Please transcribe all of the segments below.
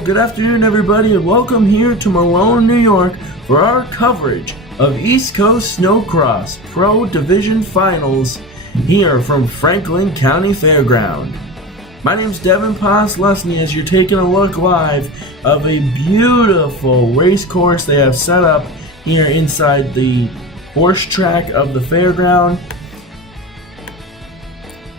Well, good afternoon, everybody, and welcome here to Malone, New York for our coverage of East Coast Snocross Pro Division Finals here from Franklin County Fairground. My name's Devin Poslusny as you're taking a look live of a beautiful race course they have set up here inside the horse track of the fairground.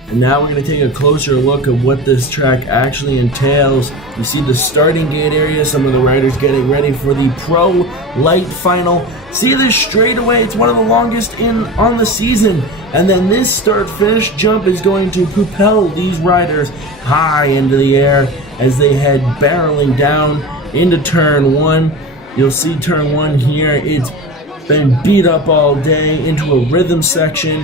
And now we're going to take a closer look at what this track actually entails. You see the starting gate area, some of the riders getting ready for the Pro Lite final. See this straightaway, it's one of the longest on the season. And then this start-finish jump is going to propel these riders high into the air as they head barreling down into turn one. You'll see turn one here, it's been beat up all day into a rhythm section.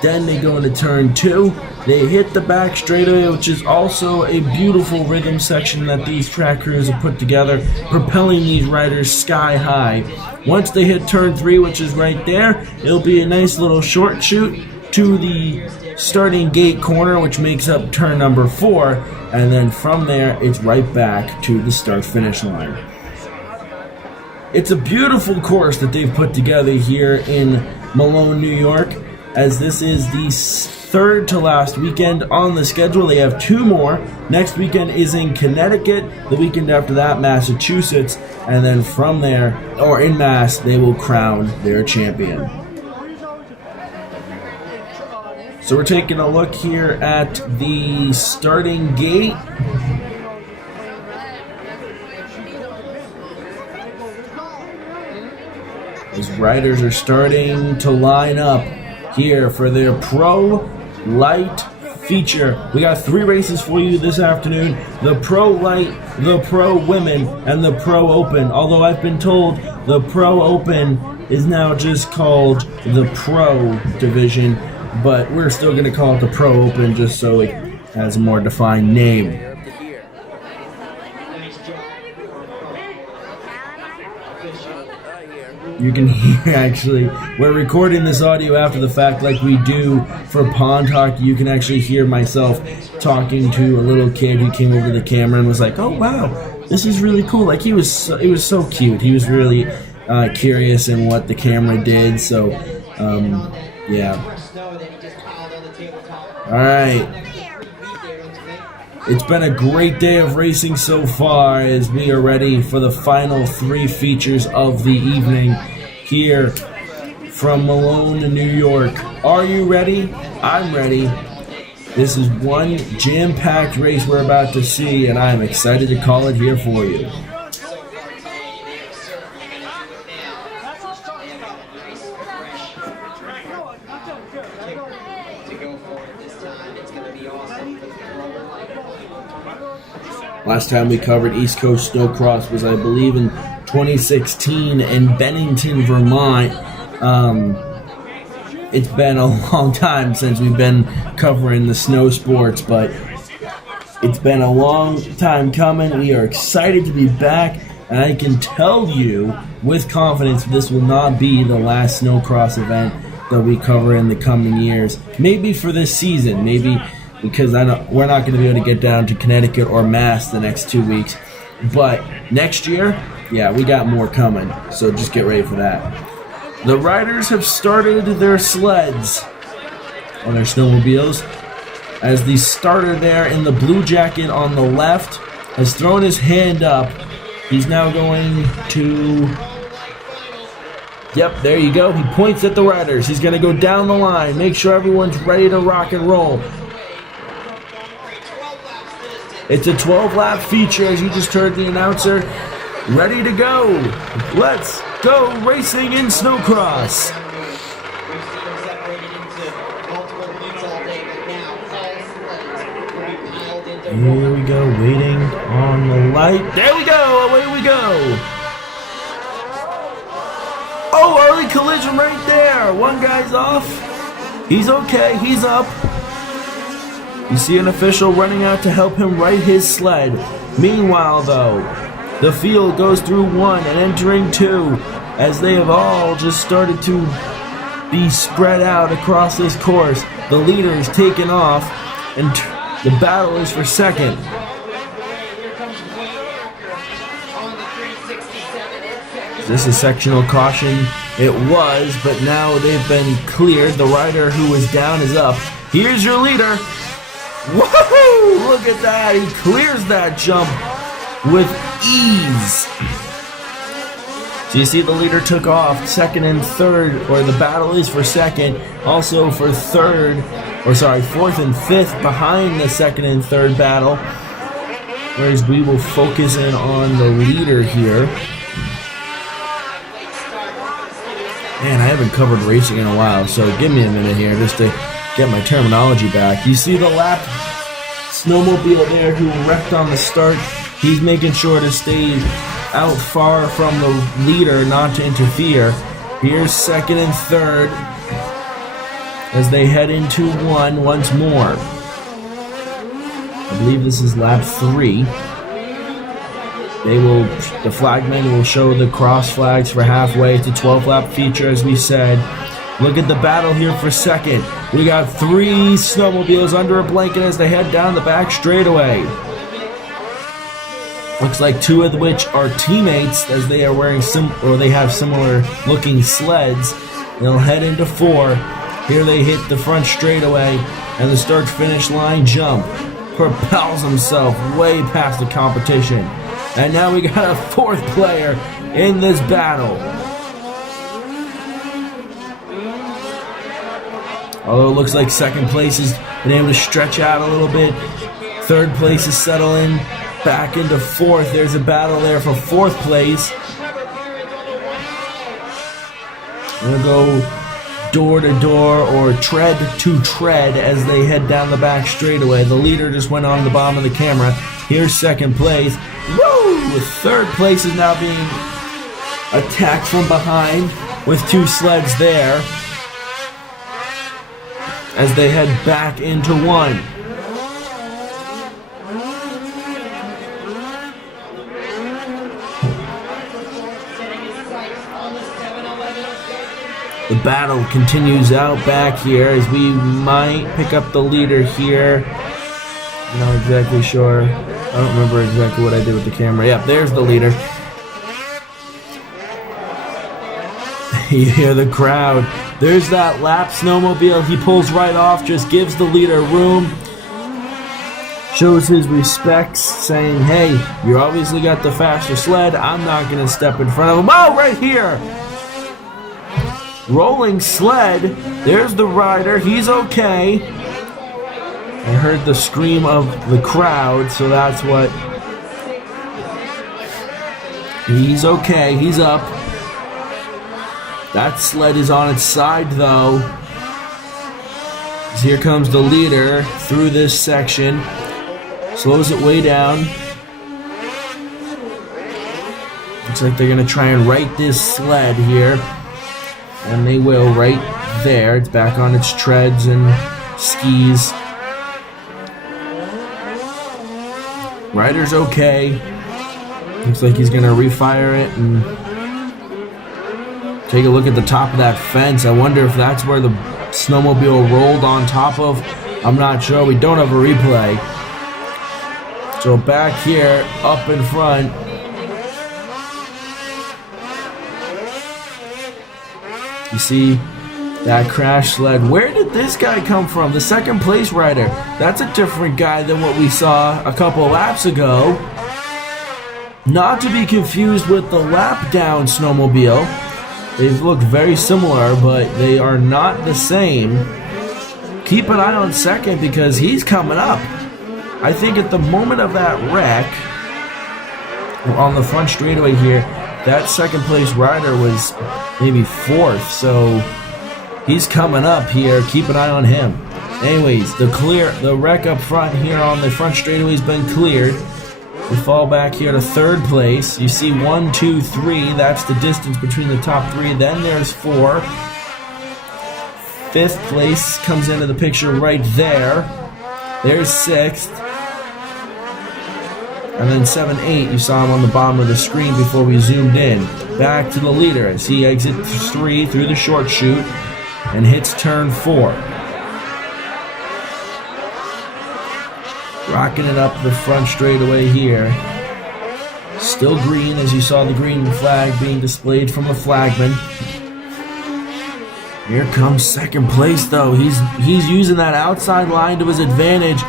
Then they go into turn two. They hit the back straightaway, which is also a beautiful rhythm section that these track crews have put together, propelling these riders sky high. Once they hit turn three, which is right there, it'll be a nice little short shoot to the starting gate corner, which makes up turn number four. And then from there, it's right back to the start-finish line. It's a beautiful course that they've put together here in Malone, New York, as this is the third to last weekend on the schedule. They have two more. Next weekend is in Connecticut. The weekend after that, Massachusetts. And then from there, or in Mass, they will crown their champion. So we're taking a look here at the starting gate. As riders are starting to line up here for their Pro Lite feature. We got three races for you this afternoon: the Pro Lite, the Pro Women, and the Pro Open. Although I've been told the Pro Open is now just called the Pro Division, but we're still going to call it the Pro Open just so it has a more defined name. You can hear, actually, we're recording this audio after the fact like we do for Pond Hockey. You can actually hear myself talking to a little kid who came over the camera and was like, oh wow, this is really cool. Like it was so cute. He was really curious in what the camera did, so yeah. Alright. It's been a great day of racing so far as we are ready for the final three features of the evening here from Malone, New York. Are you ready? I'm ready. This is one jam-packed race we're about to see, and I'm excited to call it here for you. Last time we covered East Coast Snocross was, I believe, in 2016 in Bennington, Vermont. It's been a long time since we've been covering the snow sports, but it's been a long time coming. We are excited to be back, and I can tell you with confidence this will not be the last Snocross event that we cover in the coming years. Maybe for this season, maybe because we're not going to be able to get down to Connecticut or Mass the next 2 weeks. But next year, yeah, we got more coming, so just get ready for that. The riders have started their sleds, or their snowmobiles, as the starter there in the blue jacket on the left has thrown his hand up. He's now going to... Yep, there you go. He points at the riders. He's going to go down the line, make sure everyone's ready to rock and roll. It's a 12-lap feature, as you just heard the announcer. Ready to go. Let's go racing in Snocross. Here we go, waiting on the light. There we go, away we go. Oh, early collision right there. One guy's off. He's okay, he's up. You see an official running out to help him right his sled. Meanwhile, though, the field goes through one and entering two, as they have all just started to be spread out across this course. The leader is taken off, and the battle is for second. this a sectional caution? It was, but now they've been cleared. The rider who was down is up. Here's your leader. Woohoo! Look at that. He clears that jump with ease. So you see the leader took off second and third, or the battle is for second, also for fourth and fifth behind the second and third battle. Whereas we will focus in on the leader here. Man, I haven't covered racing in a while, so give me a minute here just to get my terminology back. You see the lap snowmobile there who wrecked on the start. He's making sure to stay out far from the leader, not to interfere. Here's second and third as they head into one once more. I believe this is lap 3. The flagmen will show the cross flags for halfway. It's a 12-lap feature, as we said. Look at the battle here for second. We got 3 snowmobiles under a blanket as they head down the back straightaway. Looks like 2 of which are teammates, as they are wearing they have similar looking sleds. They'll head into 4. Here they hit the front straightaway, and the start-finish line jump propels himself way past the competition. And now we got a 4th player in this battle. Although it looks like second place has been able to stretch out a little bit. Third place is settling back into 4th. There's a battle there for 4th place. We'll go door to door or tread to tread as they head down the back straightaway. The leader just went on the bottom of the camera. Here's second place. Woo! 3rd place is now being attacked from behind with 2 sleds there as they head back into 1. The battle continues out back here as we might pick up the leader here. I'm not exactly sure. I don't remember exactly what I did with the camera. Yeah, there's the leader. You hear the crowd. There's that lap snowmobile. He pulls right off, just gives the leader room. Shows his respects, saying, hey, you obviously got the faster sled. I'm not going to step in front of him. Oh, right here! Rolling sled. There's the rider. He's okay. I heard the scream of the crowd, so that's what. He's okay. He's up. That sled is on its side, though. Here comes the leader through this section. Slows it way down. Looks like they're going to try and right this sled here. And they will right there. It's back on its treads and skis. Rider's okay. Looks like he's going to refire it and take a look at the top of that fence. I wonder if that's where the snowmobile rolled on top of. I'm not sure. We don't have a replay. So back here, up in front. You see that crash sled. Where did this guy come from? The second place rider. That's a different guy than what we saw a couple laps ago. Not to be confused with the lap down snowmobile. They look very similar, but they are not the same. Keep an eye on second because he's coming up. I think at the moment of that wreck, on the front straightaway here, that second place rider was maybe 4th, so he's coming up here. Keep an eye on him. Anyways, the wreck up front here on the front straightaway has been cleared. We fall back here to 3rd place. You see 1, 2, 3. That's the distance between the top 3. Then there's 4. 5th place comes into the picture right there. There's 6th. And then 7, 8, you saw him on the bottom of the screen before we zoomed in. Back to the leader as he exits 3 through the short chute and hits turn 4. Rocking it up the front straightaway here. Still green, as you saw the green flag being displayed from the flagman. Here comes second place, though. He's using that outside line to his advantage.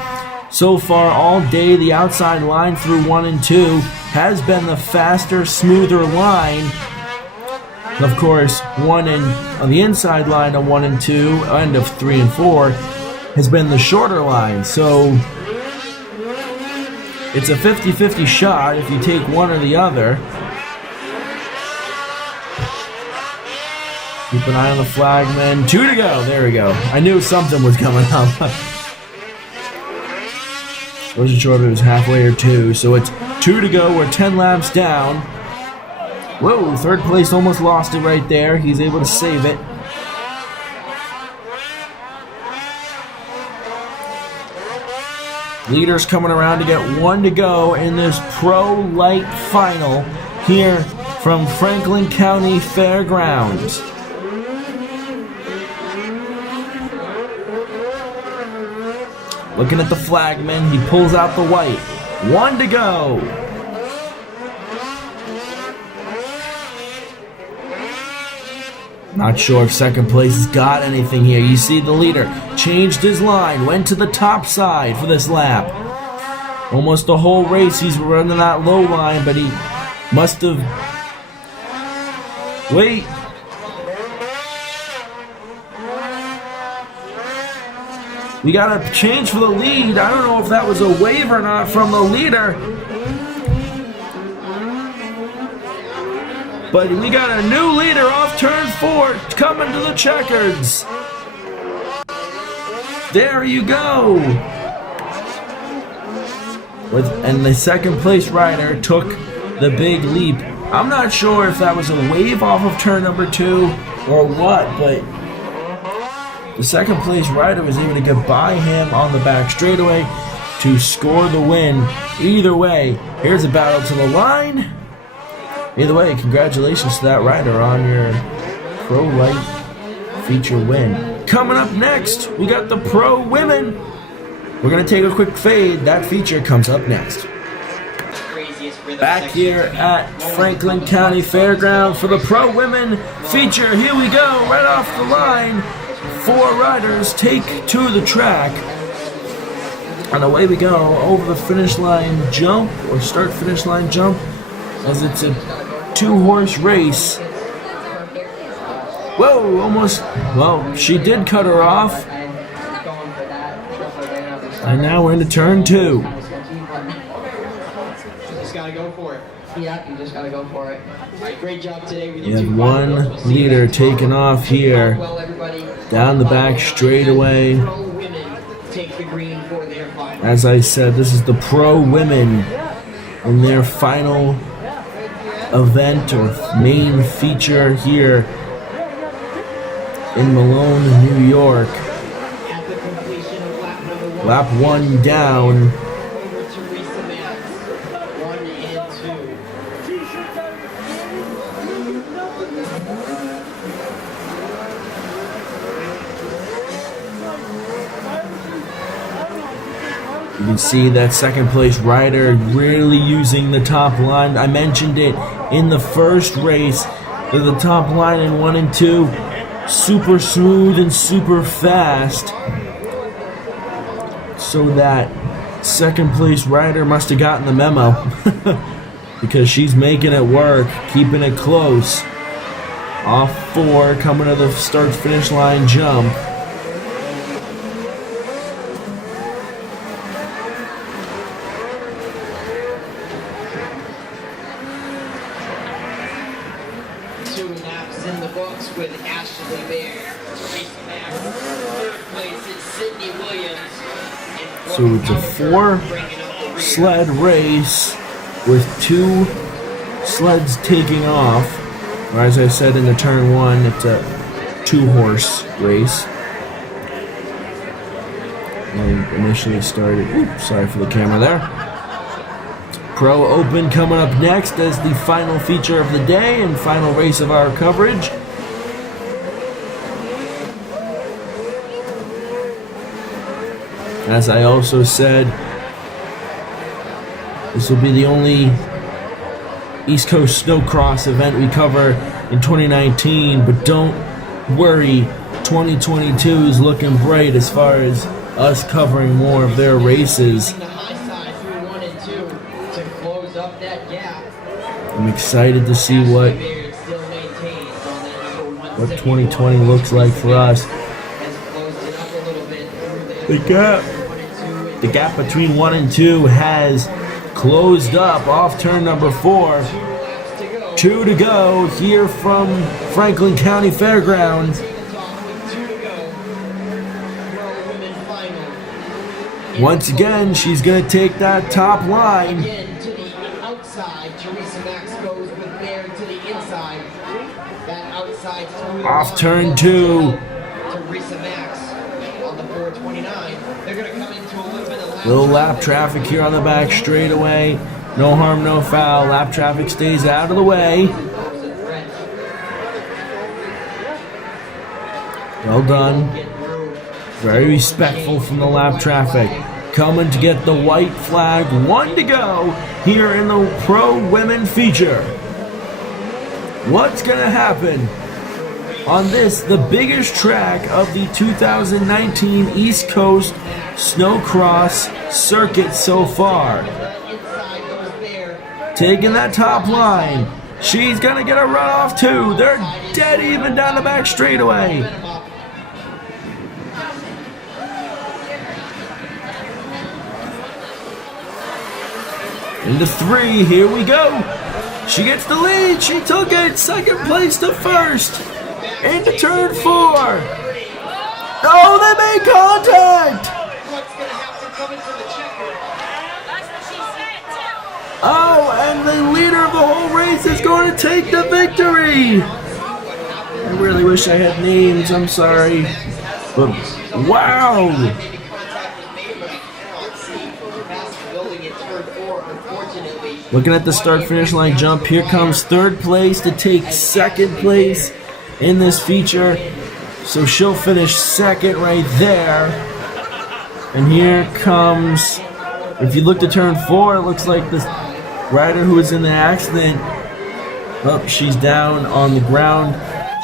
So far all day, the outside line through 1 and 2 has been the faster, smoother line. Of course, on the inside line of 1 and 2, and of 3 and 4, has been the shorter line. So it's a 50-50 shot if you take one or the other. Keep an eye on the flagman. 2 to go. There we go. I knew something was coming up. Wasn't sure if it was halfway or 2. So it's 2 to go. We're 10 laps down. Whoa, third place almost lost it right there. He's able to save it. Leaders coming around to get 1 to go in this Pro Lite final here from Franklin County Fairgrounds. Looking at the flagman, he pulls out the white. 1 to go. Not sure if second place has got anything here. You see the leader changed his line, went to the top side for this lap. Almost the whole race he's running that low line, but he must have... Wait. We got a change for the lead. I don't know if that was a wave or not from the leader. But we got a new leader off turn 4 coming to the checkers. There you go. And the second place rider took the big leap. I'm not sure if that was a wave off of turn number 2 or what, but the second place rider was able to get by him on the back straightaway to score the win. Either way, here's a battle to the line. Either way, congratulations to that rider on your Pro Lite feature win. Coming up next, we got the Pro Women. We're going to take a quick fade. That feature comes up next. Back here at Franklin County Fairgrounds for the Pro Women feature. Here we go, right off the line. 4 riders take to the track. And away we go over the finish line jump, or start finish line jump, as it's a 2-horse race. Whoa, almost, well, she did cut her off. And now we're into turn 2. Just gotta go for it. Yeah, you just gotta go for it. All right, great job today. You have one leader taking off here. Down the back straightaway. As I said, this is the Pro Women in their final event or main feature here in Malone, New York. Lap 1 down. You can see that second place rider really using the top line. I mentioned it in the first race that the top line in 1 and 2, super smooth and super fast. So that second place rider must have gotten the memo because she's making it work, keeping it close. Off 4, coming to the start finish line jump. So it's a 4-sled race with 2 sleds taking off. Or as I said in the turn 1, it's a 2-horse race. And initially started, oops, sorry for the camera there. Pro Open coming up next as the final feature of the day and final race of our coverage. As I also said, this will be the only East Coast Snocross event we cover in 2019, but don't worry, 2022 is looking bright as far as us covering more of their races. I'm excited to see what 2020 looks like for us. The gap between 1 and 2 has closed up off turn number 4. 2 to go here from Franklin County Fairgrounds. Once again, she's going to take that top line. Off turn 2. Little lap traffic here on the back straightaway. No harm, no foul. Lap traffic stays out of the way. Well done. Very respectful from the lap traffic. Coming to get the white flag. 1 to go here in the Pro Women feature. What's going to happen on this, the biggest track of the 2019 East Coast Snocross circuit so far? Taking that top line. She's going to get a run off too. They're dead even down the back straightaway. Into 3, here we go. She gets the lead, she took it, second place to first. Into turn 4. Oh, they made contact. Oh, and the leader of the whole race is going to take the victory. I really wish I had names, I'm sorry. But wow. Looking at the start-finish line jump, here comes third place to take second place in this feature. So she'll finish second right there. And here comes, if you look to turn 4, it looks like this rider who was in the accident. Oh, she's down on the ground.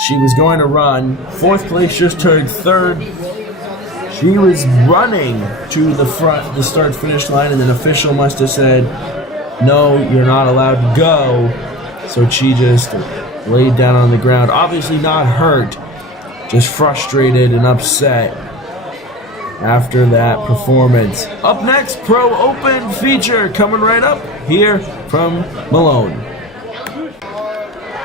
She was going to run. Fourth place just turned third. She was running to the front, the start-finish line, and an official must have said, no, you're not allowed to go. So she just laid down on the ground. Obviously not hurt, just frustrated and upset after that performance. Up next, Pro Open feature coming right up here from Malone.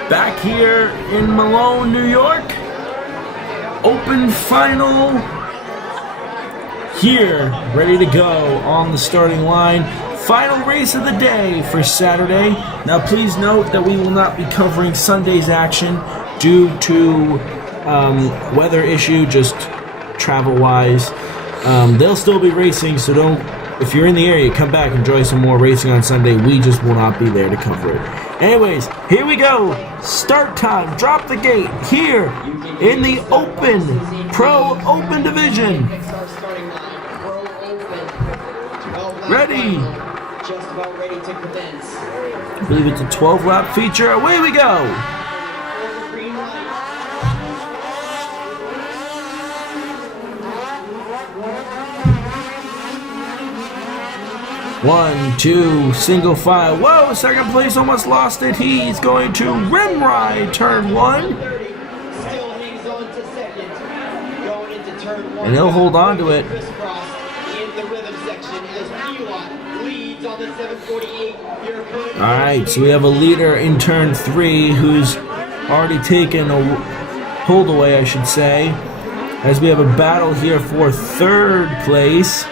Back here in Malone, New York. Open final here, ready to go on the starting line. Final race of the day for Saturday. Now please note that we will not be covering Sunday's action due to weather issue, just travel-wise. They'll still be racing, so if you're in the area, come back and enjoy some more racing on Sunday. We just will not be there to cover it. Anyways, here we go. Start time, drop the gate here in the Pro Open division. Ready. Just about ready to commence. I believe it's a 12-lap feature. Away we go. One, two, single file. Whoa, second place almost lost it. He's going to rim ride turn 1. And he'll hold on to it. Alright, so we have a leader in turn 3 who's already taken a hold away, I should say, as we have a battle here for third place.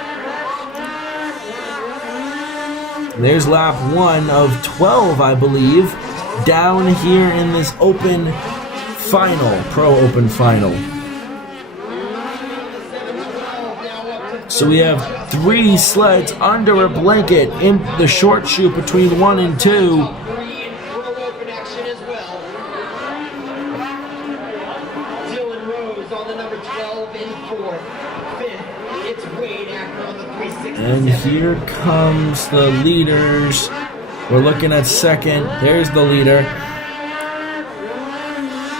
There's lap 1 of 12, I believe, down here in this open final, Pro Open final. So we have 3 sleds under a blanket in the short chute between 1 and 2. And here comes the leaders We're looking at second. There's the leader.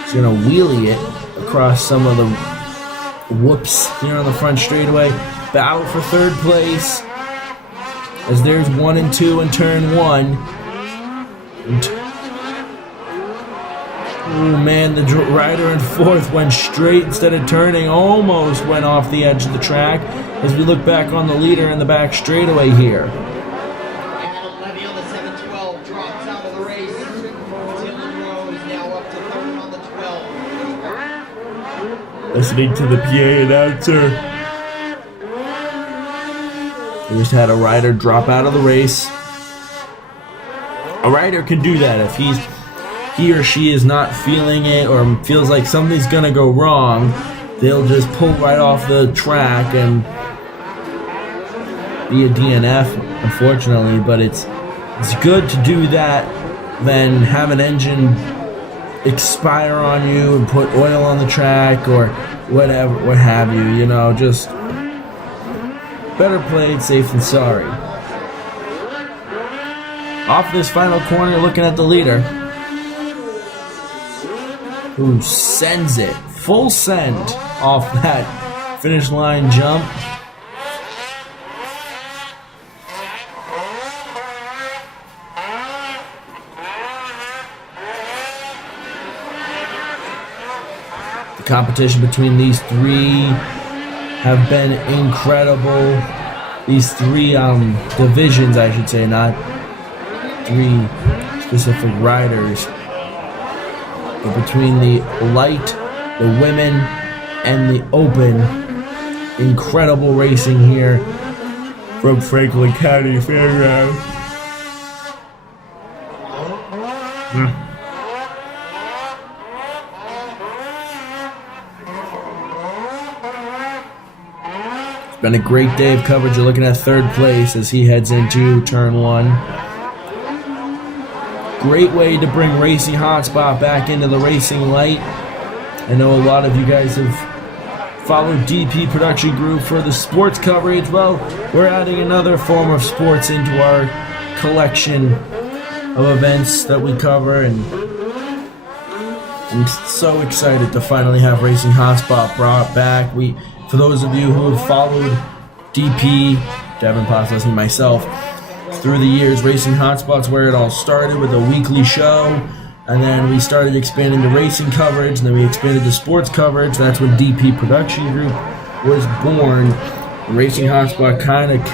He's going to wheelie it across some of the whoops here on the front straightaway. Battle for third place. As there's 1 and 2 in turn 1. Oh man, the rider in fourth went straight instead of turning. Almost went off the edge of the track. As we look back on the leader in the back straightaway here. Adam Levy on the 712 drops out of the race. Dylan Rose now up to third on the 12. Listening to the PA announcer. We just had a rider drop out of the race. A rider can do that if he or she is not feeling it or feels like something's gonna go wrong. They'll just pull right off the track and be a DNF, unfortunately. But it's good to do that than have an engine expire on you and put oil on the track or whatever, what have you. You know, just better played safe than sorry. Off this final corner, looking at the leader, who sends it full send off that finish line jump. The competition between these three have been incredible. These three divisions, I should say, not three specific riders. But between the Lite, the women, and the open, incredible racing here from Franklin County Fairgrounds. It's been a great day of coverage. You're looking at third place as he heads into turn 1. Great way to bring Racing Hotspot back into the racing light. I know a lot of you guys have followed DP Production Group for the sports coverage. Well, we're adding another form of sports into our collection of events that we cover, and I'm so excited to finally have Racing Hotspot brought back. For those of you who have followed DP, Devin Passos and myself, through the years, Racing Hotspot's where it all started with a weekly show, and then we started expanding to racing coverage, and then we expanded to sports coverage. That's when DP Production Group was born. Racing Hotspot kind of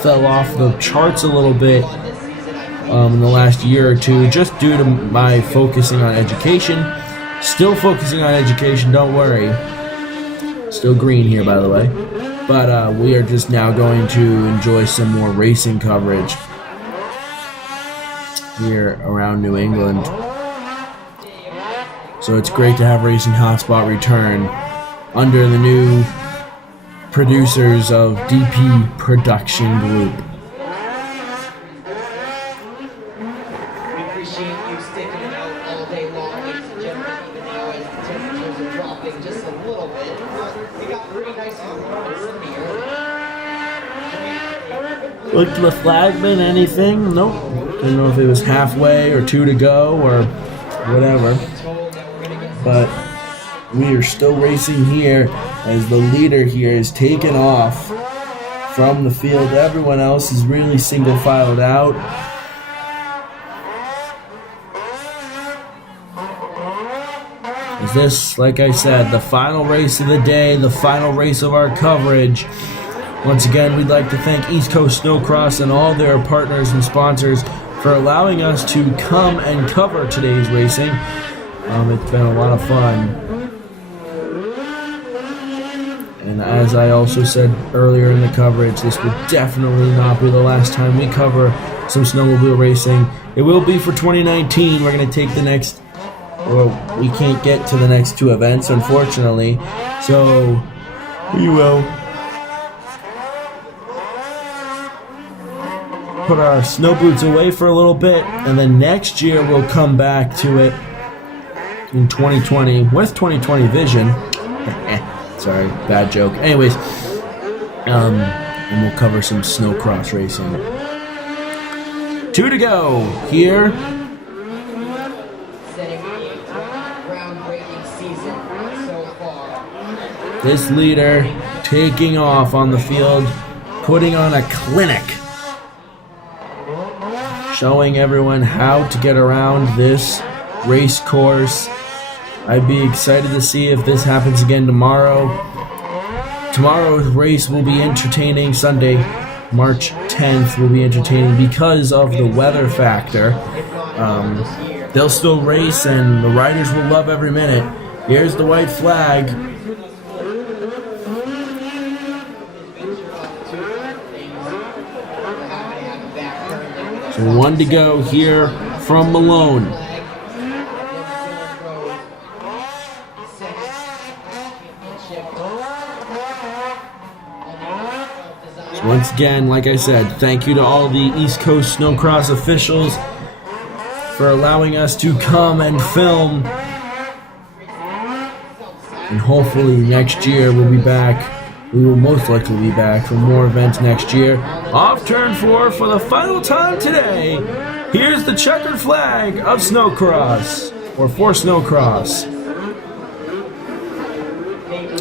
fell off the charts a little bit in the last year or two, just due to my focusing on education. Still focusing on education, don't worry. Still green here, by the way. But we are just now going to enjoy some more racing coverage here around New England. So it's great to have Racing Hotspot return under the new producers of DP Production Group. We appreciate you sticking it out all day long, ladies and gentlemen, even now as the temperatures are dropping just a little bit. We got pretty nice performance in here. Looked to the flagman, anything? Nope. Didn't know if it was halfway or 2 to go or whatever. But we are still racing here as the leader here is taken off from the field. Everyone else is really single filed out. Is this, like I said, the final race of the day, the final race of our coverage. Once again, we'd like to thank East Coast Snocross and all their partners and sponsors for allowing us to come and cover today's racing. It's been a lot of fun. And as I also said earlier in the coverage, this will definitely not be the last time we cover some snowmobile racing. It will be for 2019. We're going to take the next, well, we can't get to the next 2 events, unfortunately. So we will put our snow boots away for a little bit, and then next year we'll come back to it in 2020 with 2020 vision. Sorry, bad joke. Anyways, and we'll cover some snowcross racing. 2 to go here. Setting a groundbreaking season so far. This leader taking off on the field, putting on a clinic, showing everyone how to get around this race course. I'd be excited to see if this happens again tomorrow. Tomorrow's race will be entertaining. Sunday, March 10th will be entertaining because of the weather factor. They'll still race and the riders will love every minute. Here's the white flag. So 1 to go here from Malone. So once again, like I said, thank you to all the East Coast Snocross officials for allowing us to come and film. And hopefully next year we'll be back. We will most likely be back for more events next year. Off turn 4 for the final time today. Here's the checkered flag of Snocross, or for Snocross.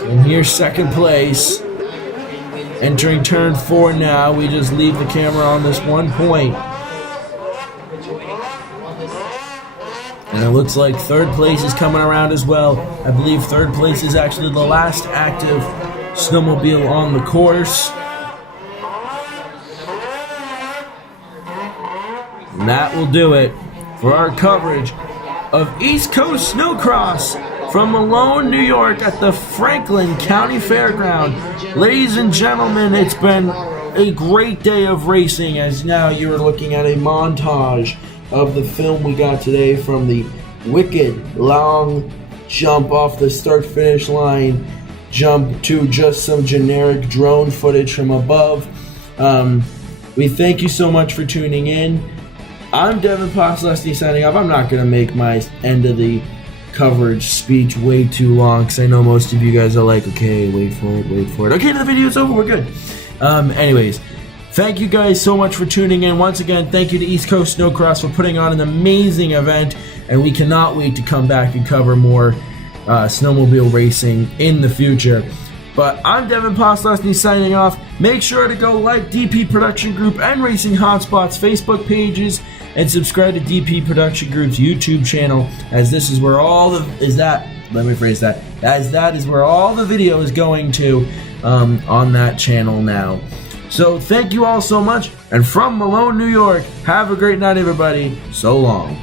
And here's second place. Entering turn 4 now. We just leave the camera on this 1 point. And it looks like third place is coming around as well. I believe third place is actually the last active snowmobile on the course. And that will do it for our coverage of East Coast Snocross from Malone, New York at the Franklin County Fairground. Ladies and gentlemen, it's been a great day of racing, as now you are looking at a montage of the film we got today from the wicked long jump off the start-finish line, jump to just some generic drone footage from above. We thank you so much for tuning in. I'm Devin Poslesny signing off. I'm not going to make my end of the coverage speech way too long because I know most of you guys are like, okay, wait for it. Okay, the video's over, we're good. Anyways, thank you guys so much for tuning in. Once again, thank you to East Coast Snocross for putting on an amazing event, and we cannot wait to come back and cover more snowmobile racing in the future. But I'm Devin Poslesny signing off. Make sure to go like DP Production Group and Racing Hotspot's Facebook pages, and subscribe to DP Production Group's YouTube channel, as this is where all the that is where all the video is going to on that channel now. So thank you all so much, and from Malone, New York, have a great night, everybody. So long.